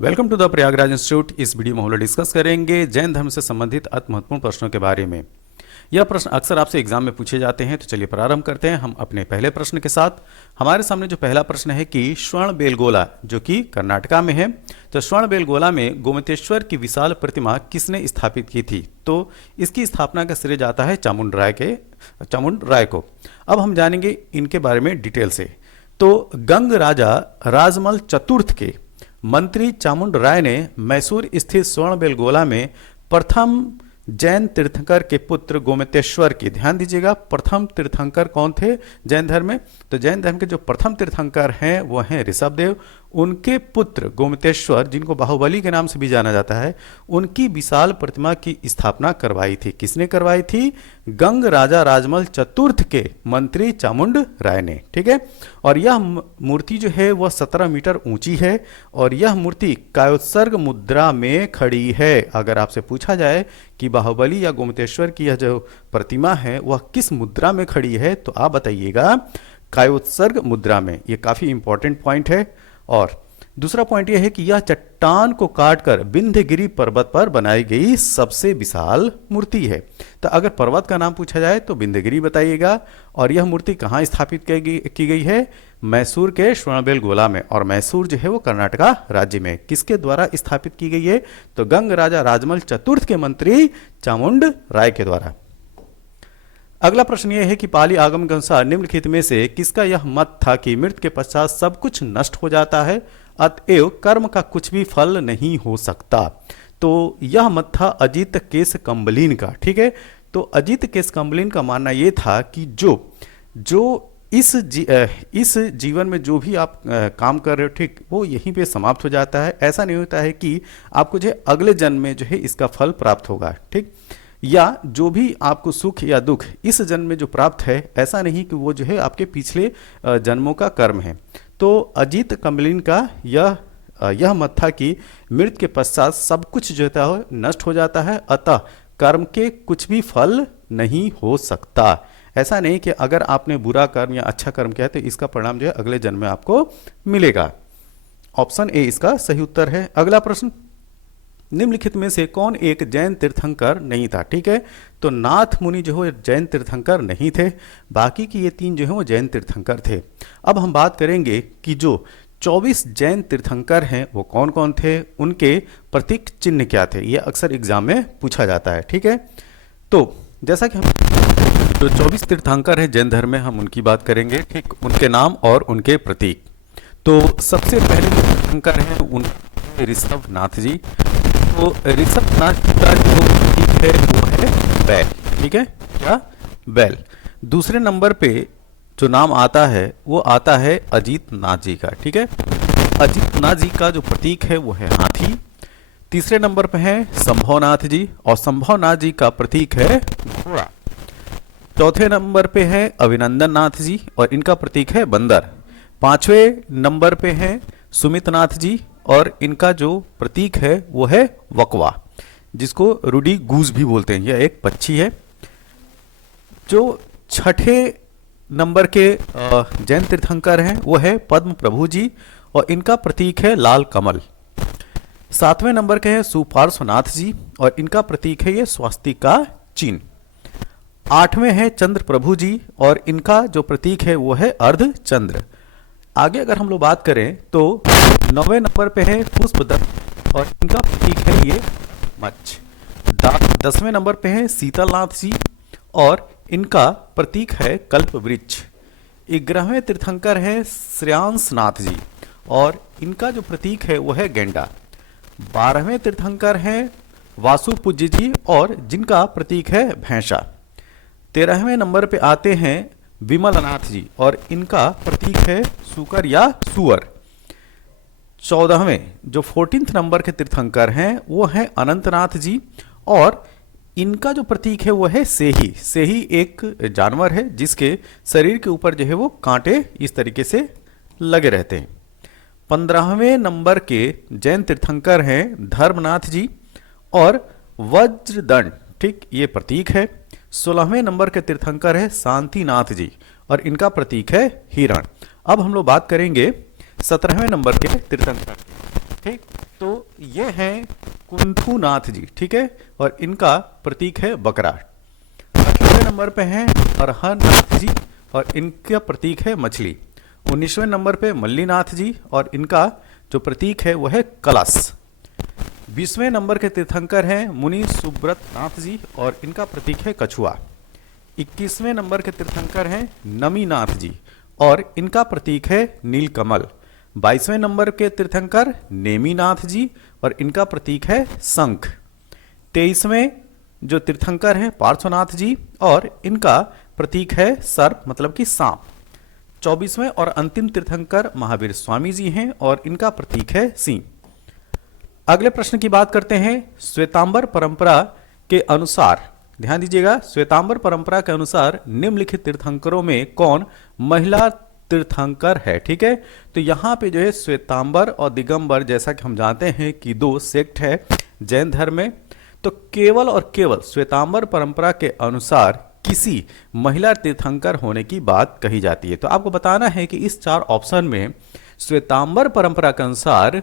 Welcome to the Prayagraj institute. इस video में हम लोग डिस्कस करेंगे जैन धर्म से संबंधित अति महत्वपूर्ण प्रश्नों के बारे में। यह प्रश्न अक्सर आपसे एग्जाम में पूछे जाते हैं, तो चलिए प्रारंभ करते हैं हम अपने पहले प्रश्न के साथ। हमारे सामने जो पहला प्रश्न है कि श्रवणबेलगोला जो कि कर्नाटका में है, तो श्रवणबेलगोला में गोमतेश्वर की विशाल प्रतिमा किसने स्थापित की थी? तो इसकी स्थापना का श्रेय जाता है चामुंड राय को। अब हम जानेंगे इनके बारे में डिटेल से। तो गंग राजा राजमल चतुर्थ के मंत्री चामुंड राय ने मैसूर स्थित श्रवणबेलगोला में प्रथम जैन तीर्थंकर के पुत्र गोमतेश्वर की, ध्यान दीजिएगा, प्रथम तीर्थंकर कौन थे जैन धर्म में? तो जैन धर्म के जो प्रथम तीर्थंकर हैं वो हैं ऋषभदेव। उनके पुत्र गोमतेश्वर, जिनको बाहुबली के नाम से भी जाना जाता है, उनकी विशाल प्रतिमा की स्थापना करवाई थी। किसने करवाई थी? गंग राजा राजमल चतुर्थ के मंत्री चामुंड राय ने। ठीक है। और यह मूर्ति जो है वह 17 मीटर ऊंची है और यह मूर्ति कायोत्सर्ग मुद्रा में खड़ी है। अगर आपसे पूछा जाए कि बाहुबली या गोमतेश्वर की यह जो प्रतिमा है वह किस मुद्रा में खड़ी है, तो आप बताइएगा कायोत्सर्ग मुद्रा में। ये काफी इंपॉर्टेंट पॉइंट है। और दूसरा पॉइंट यह है कि यह चट्टान को काटकर विंध्यगिरि पर्वत पर बनाई गई सबसे विशाल मूर्ति है। तो अगर पर्वत का नाम पूछा जाए तो विंध्यगिरि बताइएगा। और यह मूर्ति कहाँ स्थापित की गई है? मैसूर के श्रवणबेलगोला में। और मैसूर जो है वो कर्नाटका राज्य में। किसके द्वारा स्थापित की गई है? तो गंग राजा राजमल चतुर्थ के मंत्री चामुंड राय के द्वारा। अगला प्रश्न यह है कि पाली आगम के अनुसार निम्नलिखित में से किसका यह मत था कि मृत्यु के पश्चात सब कुछ नष्ट हो जाता है, अतएव कर्म का कुछ भी फल नहीं हो सकता? तो यह मत था अजित केस कंबलीन का। ठीक है। तो अजित केस कंबलीन का मानना यह था कि जो इस जीवन में जो भी आप काम कर रहे हो, ठीक, वो यहीं पे समाप्त हो जाता है। ऐसा नहीं होता है कि आपको जो है अगले जन्म में जो है इसका फल प्राप्त होगा। ठीक। या जो भी आपको सुख या दुख इस जन्म में जो प्राप्त है, ऐसा नहीं कि वो जो है आपके पिछले जन्मों का कर्म है। तो अजीत कंबलीन का यह मत था कि मृत्यु के पश्चात सब कुछ जो होता है नष्ट हो जाता है, अतः कर्म के कुछ भी फल नहीं हो सकता। ऐसा नहीं कि अगर आपने बुरा कर्म या अच्छा कर्म किया है तो इसका परिणाम जो है अगले जन्म में आपको मिलेगा। ऑप्शन ए इसका सही उत्तर है। अगला प्रश्न, निम्नलिखित में से कौन एक जैन तीर्थंकर नहीं था? ठीक है। तो नाथ मुनि जो है जैन तीर्थंकर नहीं थे, बाकी की ये 3 जो है वो जैन तीर्थंकर थे। अब हम बात करेंगे कि जो 24 जैन तीर्थंकर हैं वो कौन कौन थे, उनके प्रतीक चिन्ह क्या थे? ये अक्सर एग्जाम में पूछा जाता है। ठीक है। तो जैसा कि हम जो 24 तीर्थंकर हैं जैन धर्म में, हम उनकी बात करेंगे। ठीक, उनके नाम और उनके प्रतीक। तो सबसे पहले जो तीर्थंकर हैं उन ऋषभनाथ जी। तो ऋषभनाथ का जो प्रतीक है वो है बैल। ठीक है, क्या? बैल। दूसरे नंबर पे जो नाम आता है वो आता है अजीत नाथ जी का। ठीक है। अजीत नाथ जी का जो प्रतीक है वो है हाथी। तीसरे नंबर पे है संभवनाथ जी और संभवनाथ जी का प्रतीक है घोड़ा। चौथे नंबर पे है अभिनंदन नाथ जी और इनका प्रतीक है बंदर। 5वें नंबर पे है सुमितनाथ जी और इनका जो प्रतीक है वो है वकवा, जिसको रूडी गूज भी बोलते हैं। यह एक पक्षी है। जो 6ठे नंबर के जैन तीर्थंकर हैं वो है पद्म प्रभु जी और इनका प्रतीक है लाल कमल। 7वें नंबर के हैं सुपार्श्वनाथ जी और इनका प्रतीक है ये स्वास्तिका चिन्ह। 8वें हैं चंद्र प्रभु जी और इनका जो प्रतीक है वो है अर्ध चंद्र। आगे अगर हम लोग बात करें तो 9वें नंबर पे है पुष्पदत्त और इनका प्रतीक है ये मच्छ। 10वें नंबर पे है शीतलनाथ जी और इनका प्रतीक है कल्प वृक्ष। 11वें तीर्थंकर है श्रेयांसनाथ जी और इनका जो प्रतीक है वो है गेंडा। 12वें तीर्थंकर हैं वासुपूज्य जी और जिनका प्रतीक है भैंसा। 13वें नंबर पे आते हैं विमलनाथ जी और इनका प्रतीक है सूकर या सुअर। 14वें जो 14th नंबर के तीर्थंकर हैं वो हैं अनंतनाथ जी और इनका जो प्रतीक है वो है सेही। सेही एक जानवर है जिसके शरीर के ऊपर जो है वो कांटे इस तरीके से लगे रहते हैं। 15वें नंबर के जैन तीर्थंकर हैं धर्मनाथ जी और वज्रदंड, ठीक, ये प्रतीक है। 16वें नंबर के तीर्थंकर है शांतिनाथ जी और इनका प्रतीक है हिरण। अब हम लोग बात करेंगे 17वें नंबर के तीर्थंकर। ठीक, तो ये हैं कुंथुनाथ जी, ठीक है, और इनका प्रतीक है बकरा। 18वें नंबर पे हैं अरहनाथ जी और इनका प्रतीक है मछली। 19वें नंबर पे मल्लीनाथ जी और इनका जो प्रतीक है वह है कलश। 20वें नंबर के तीर्थंकर हैं मुनि सुब्रत नाथ जी और इनका प्रतीक है कछुआ। 21वें नंबर के तीर्थंकर हैं नमीनाथ जी और इनका प्रतीक है नीलकमल। 22वें नंबर के तीर्थंकर नेमीनाथ जी और इनका प्रतीक है शंख। 23वें जो तीर्थंकर हैं पार्श्वनाथ जी और इनका प्रतीक है सर्प मतलब कि सांप। 24वें और अंतिम तीर्थंकर महावीर स्वामी जी हैं और इनका प्रतीक है सिंह। अगले प्रश्न की बात करते हैं। श्वेतांबर परंपरा के अनुसार, ध्यान दीजिएगा, श्वेतांबर परंपरा के अनुसार निम्नलिखित तीर्थंकरों में कौन महिला तीर्थंकर है? ठीक है, तो यहाँ पे जो है श्वेतांबर और दिगंबर, जैसा कि हम जानते हैं कि दो सेक्ट है जैन धर्म में, तो केवल और केवल श्वेतांबर परंपरा के अनुसार किसी महिला तीर्थंकर होने की बात कही जाती है। तो आपको बताना है कि इस 4 ऑप्शन में श्वेतांबर परंपरा के अनुसार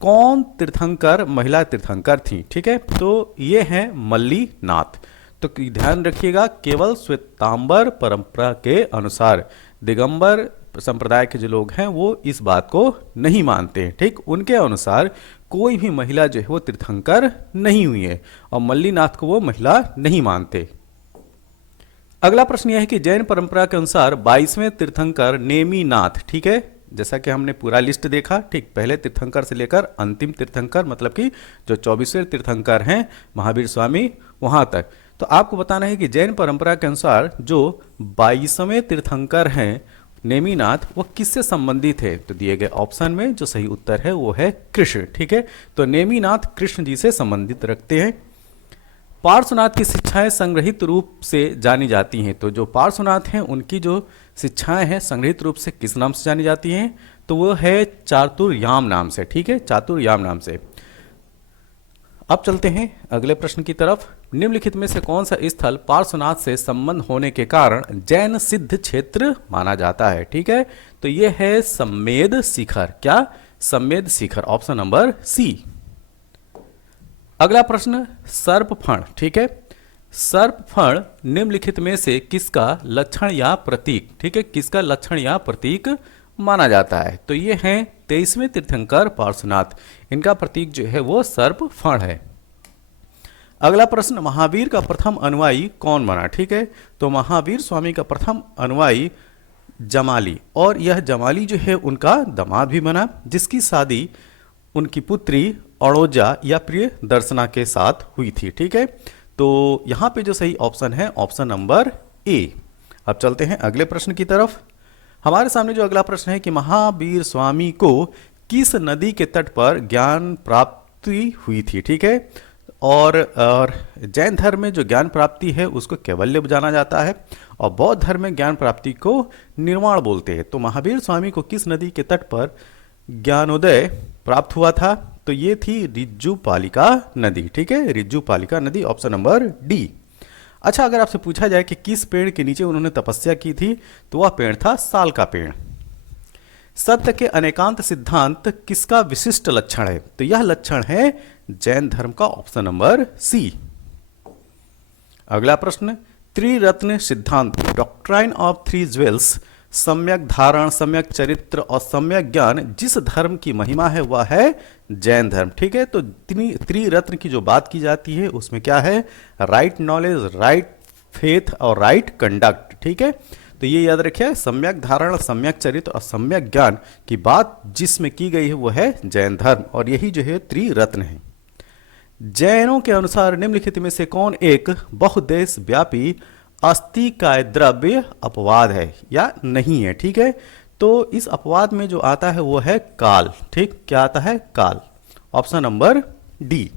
कौन तीर्थंकर महिला तीर्थंकर थी। ठीक है, तो ये हैं मल्लीनाथ। तो ध्यान रखिएगा, केवल श्वेतांबर परंपरा के अनुसार, दिगंबर संप्रदाय के जो लोग हैं वो इस बात को नहीं मानते हैं। ठीक, उनके अनुसार कोई भी महिला जो है वो तीर्थंकर नहीं हुई है और मल्लीनाथ को वो महिला नहीं मानते। अगला प्रश्न यह है कि जैन परंपरा के अनुसार 22वें तीर्थंकर नेमीनाथ, ठीक है, जैसा कि हमने पूरा लिस्ट देखा, ठीक, पहले तीर्थंकर से लेकर अंतिम तीर्थंकर मतलब कि जो 24वें तीर्थंकर हैं महावीर स्वामी वहां तक। तो आपको बताना है कि जैन परंपरा के अनुसार जो 22वें तीर्थंकर हैं नेमीनाथ वो किससे संबंधित है? तो दिए गए ऑप्शन में जो सही उत्तर है वो है कृष्ण। ठीक है, तो नेमीनाथ कृष्ण जी से संबंधित रखते हैं। पार्श्वनाथ की शिक्षाएं संग्रहित रूप से जानी जाती हैं। तो जो पार्श्वनाथ हैं उनकी जो शिक्षाएं हैं संग्रहित रूप से किस नाम से जानी जाती हैं? तो वो है चातुर्याम नाम से। ठीक है, चातुर्याम नाम से। अब चलते हैं अगले प्रश्न की तरफ। निम्नलिखित में से कौन सा स्थल पार्श्वनाथ से संबंध होने के कारण जैन सिद्ध क्षेत्र माना जाता है? ठीक है, तो यह है सम्मेद शिखर। क्या? सम्मेद शिखर, ऑप्शन नंबर सी। अगला प्रश्न सर्पफण। ठीक है, सर्पफण निम्नलिखित में से किसका लक्षण या प्रतीक, ठीक है, किसका लक्षण या प्रतीक माना जाता है? तो ये हैं 23वें तीर्थंकर पार्श्वनाथ, इनका प्रतीक जो है वो सर्पफण है। अगला प्रश्न महावीर का प्रथम अनुयायी कौन बना? ठीक है, तो महावीर स्वामी का प्रथम अनुयायी जमाली, और यह जमाली जो है उनका दामाद भी बना, जिसकी शादी उनकी पुत्री अड़ोजा या प्रिय दर्शना के साथ हुई थी। ठीक है, तो यहाँ पे जो सही ऑप्शन है ऑप्शन नंबर ए। अब चलते हैं अगले प्रश्न की तरफ। हमारे सामने जो अगला प्रश्न है कि महावीर स्वामी को किस नदी के तट पर ज्ञान प्राप्ति हुई थी? ठीक है, और जैन धर्म में जो ज्ञान प्राप्ति है उसको कैवल्य जाना जाता है और बौद्ध धर्म में ज्ञान प्राप्ति को निर्वाण बोलते हैं। तो महावीर स्वामी को किस नदी के तट पर ज्ञानोदय प्राप्त हुआ था? तो ये थी रिज्जुपालिका नदी। ठीक है, रिज्जुपालिका नदी, ऑप्शन नंबर डी। अच्छा, अगर आपसे पूछा जाए कि किस पेड़ के नीचे उन्होंने तपस्या की थी, तो वह पेड़ था साल का पेड़। सत्य के अनेकांत सिद्धांत किसका विशिष्ट लक्षण है? तो यह लक्षण है जैन धर्म का, ऑप्शन नंबर सी। अगला प्रश्न त्रिरत्न सिद्धांत, डॉक्ट्राइन ऑफ थ्री ज्वेल्स, सम्यक धारण, सम्यक चरित्र और सम्यक ज्ञान जिस धर्म की महिमा है वह है जैन धर्म। ठीक है, तो त्रिरत्न की जो बात की जाती है उसमें क्या है? राइट नॉलेज, राइट फेथ और राइट कंडक्ट। ठीक है, तो ये याद रखिए, सम्यक धारण, सम्यक चरित्र और सम्यक ज्ञान की बात जिसमें की गई है वो है जैन धर्म, और यही जो है त्रिरत्न है। जैनों के अनुसार निम्नलिखित में से कौन एक बहुदेश व्यापी अस्थिकाय द्रव्य अपवाद है या नहीं है? ठीक है, तो इस अपवाद में जो आता है वो है काल। ठीक, क्या आता है? काल, ऑप्शन नंबर डी।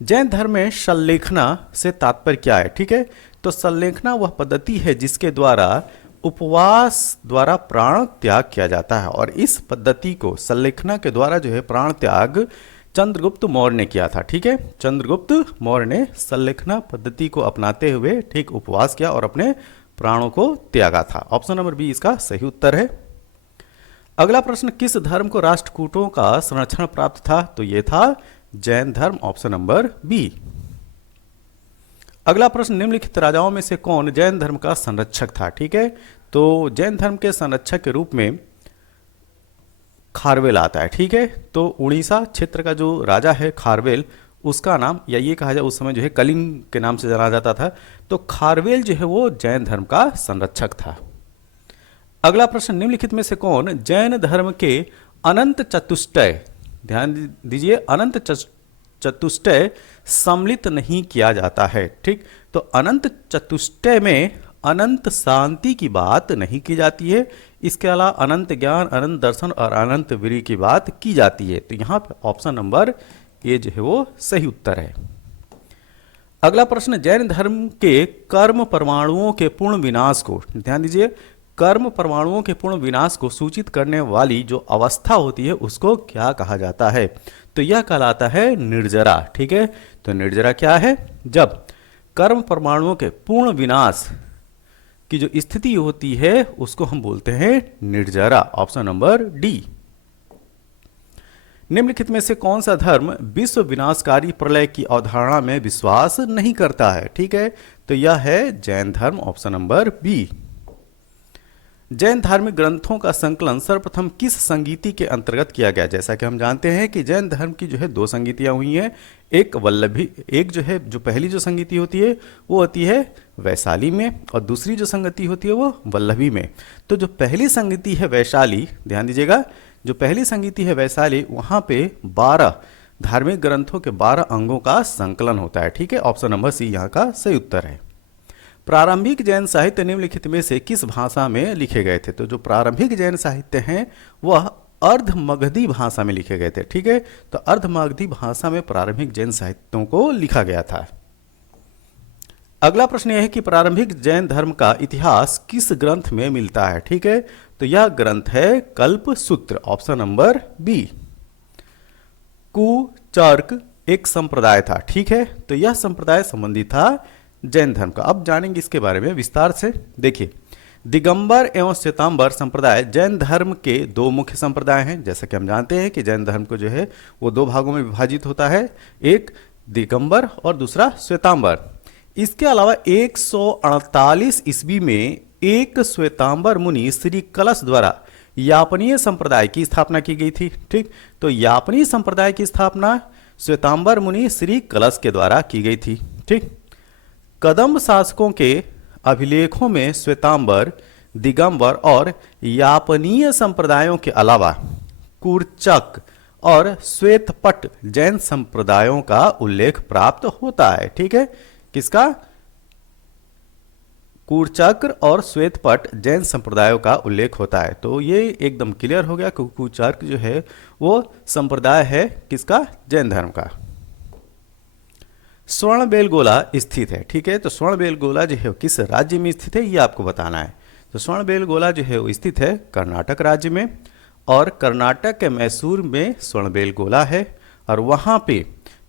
जैन धर्म में संलेखना से तात्पर्य क्या है? ठीक है, तो संलेखना वह पद्धति है जिसके द्वारा उपवास द्वारा प्राण त्याग किया जाता है, और इस पद्धति को संलेखना के द्वारा जो है प्राण त्याग चंद्रगुप्त मौर्य ने किया था। ठीक है, चंद्रगुप्त मौर्य ने संलेखना पद्धति को अपनाते हुए ठीक उपवास किया और अपने प्राणों को त्यागा था। ऑप्शन नंबर बी इसका सही उत्तर है। अगला प्रश्न, किस धर्म को राष्ट्रकूटों का संरक्षण प्राप्त था? तो ये था जैन धर्म, ऑप्शन नंबर बी। अगला प्रश्न, निम्नलिखित राजाओं में से कौन जैन धर्म का संरक्षक था? ठीक है, तो जैन धर्म के संरक्षक के रूप में खारवेल आता है। ठीक है, तो उड़ीसा क्षेत्र का जो राजा है खारवेल, उसका नाम, या ये कहा जाए उस समय जो है कलिंग के नाम से जाना जाता था, तो खारवेल जो है वो जैन धर्म का संरक्षक था। अगला प्रश्न, निम्नलिखित में से कौन जैन धर्म के अनंत चतुष्टय, ध्यान दीजिए, अनंत चतुष्टय सम्मिलित नहीं किया जाता है? ठीक, तो अनंत चतुष्टय में अनंत शांति की बात नहीं की जाती है, इसके अलावा अनंत ज्ञान, अनंत दर्शन और अनंत वीर्य की बात की जाती है। तो यहाँ पे ऑप्शन नंबर ए जो है वो सही उत्तर है। अगला प्रश्न, जैन धर्म के कर्म परमाणुओं के पूर्ण विनाश को, ध्यान दीजिए, कर्म परमाणुओं के पूर्ण विनाश को सूचित करने वाली जो अवस्था होती है उसको क्या कहा जाता है? तो यह कहलाता है निर्जरा। ठीक है, तो निर्जरा क्या है? जब कर्म परमाणुओं के पूर्ण विनाश की जो स्थिति होती है उसको हम बोलते हैं निर्जरा, ऑप्शन नंबर डी। निम्नलिखित में से कौन सा धर्म विश्व विनाशकारी प्रलय की अवधारणा में विश्वास नहीं करता है? ठीक है, तो यह है जैन धर्म, ऑप्शन नंबर बी। जैन धार्मिक ग्रंथों का संकलन सर्वप्रथम किस संगीति के अंतर्गत किया गया? जैसा कि हम जानते हैं कि जैन धर्म की जो है दो संगीतियां हुई हैं, एक वल्लभी, एक जो है जो पहली जो संगीति होती है वो होती है वैशाली में, और दूसरी जो संगति होती है वो वल्लभी में। तो जो पहली संगीति है वैशाली, ध्यान दीजिएगा, जो पहली संगीति है वैशाली, वहाँ पे 12 धार्मिक ग्रंथों के 12 अंगों का संकलन होता है। ठीक है, ऑप्शन नंबर सी यहाँ का सही उत्तर है। प्रारंभिक जैन साहित्य निम्नलिखित में से किस भाषा में लिखे गए थे? तो जो प्रारंभिक जैन साहित्य हैं वह अर्धमगधी भाषा में लिखे गए थे। ठीक है, तो अर्धमगधी भाषा में प्रारंभिक जैन साहित्यों को लिखा गया था। अगला प्रश्न यह है कि प्रारंभिक जैन धर्म का इतिहास किस ग्रंथ में मिलता है? ठीक है, तो यह ग्रंथ है कल्पसूत्र, ऑप्शन नंबर बी। कुचर्क एक संप्रदाय था। ठीक है, तो यह संप्रदाय संबंधी था जैन धर्म का। अब जानेंगे इसके बारे में विस्तार से। देखिए, दिगंबर एवं श्वेतांबर संप्रदाय जैन धर्म के दो मुख्य संप्रदाय हैं। जैसा कि हम जानते हैं कि जैन धर्म को जो है वो दो भागों में विभाजित होता है, एक दिगंबर और दूसरा श्वेतांबर। इसके अलावा 148 ईस्वी में एक श्वेतांबर मुनि श्री कलश द्वारा यापनीय संप्रदाय की स्थापना की गई थी। ठीक, तो यापनीय संप्रदाय की स्थापना श्वेतांबर मुनि श्री कलश के द्वारा की गई थी। ठीक, कदम्ब शासकों के अभिलेखों में श्वेतांबर, दिगंबर और यापनीय संप्रदायों के अलावा कुर्चक और श्वेतपट जैन संप्रदायों का उल्लेख प्राप्त होता है। ठीक है, किसका? कुर्चक्र और श्वेतपट जैन संप्रदायों का उल्लेख होता है। तो ये एकदम क्लियर हो गया कि कुर्चक्र जो है वो संप्रदाय है किसका? जैन धर्म का। स्वर्णबेलगोला स्थित है। ठीक है, तो स्वर्णबेलगोला जो है किस राज्य में स्थित है ये आपको बताना है। तो स्वर्णबेलगोला जो है वो स्थित है कर्नाटक राज्य में, और कर्नाटक के मैसूर में स्वर्णबेलगोला है। और वहाँ पे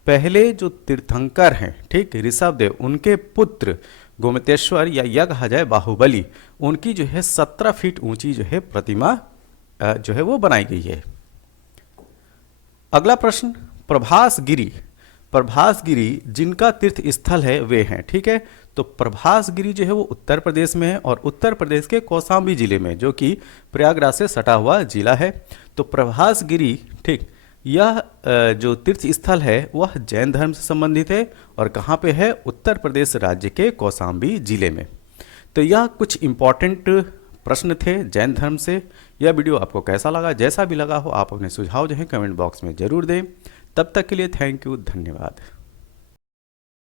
पहले जो तीर्थंकर हैं, ठीक, ऋषभदेव, उनके पुत्र गोमतेश्वर या यह कहा जाए बाहुबली, उनकी जो है 17 फीट ऊंची जो है प्रतिमा जो है वो बनाई गई है। अगला प्रश्न, प्रभासगिरी, प्रभासगिरी जिनका तीर्थ स्थल है वे हैं। ठीक है, तो प्रभासगिरी जो है वो उत्तर प्रदेश में है, और उत्तर प्रदेश के कौशाम्बी जिले में, जो कि प्रयागराज से सटा हुआ जिला है। तो प्रभासगिरी, ठीक, यह जो तीर्थ स्थल है वह जैन धर्म से संबंधित है, और कहाँ पे है? उत्तर प्रदेश राज्य के कौशाम्बी जिले में। तो यह कुछ इंपॉर्टेंट प्रश्न थे जैन धर्म से। यह वीडियो आपको कैसा लगा? जैसा भी लगा हो आप अपने सुझाव जो है कमेंट बॉक्स में जरूर दें। तब तक के लिए थैंक यू, धन्यवाद।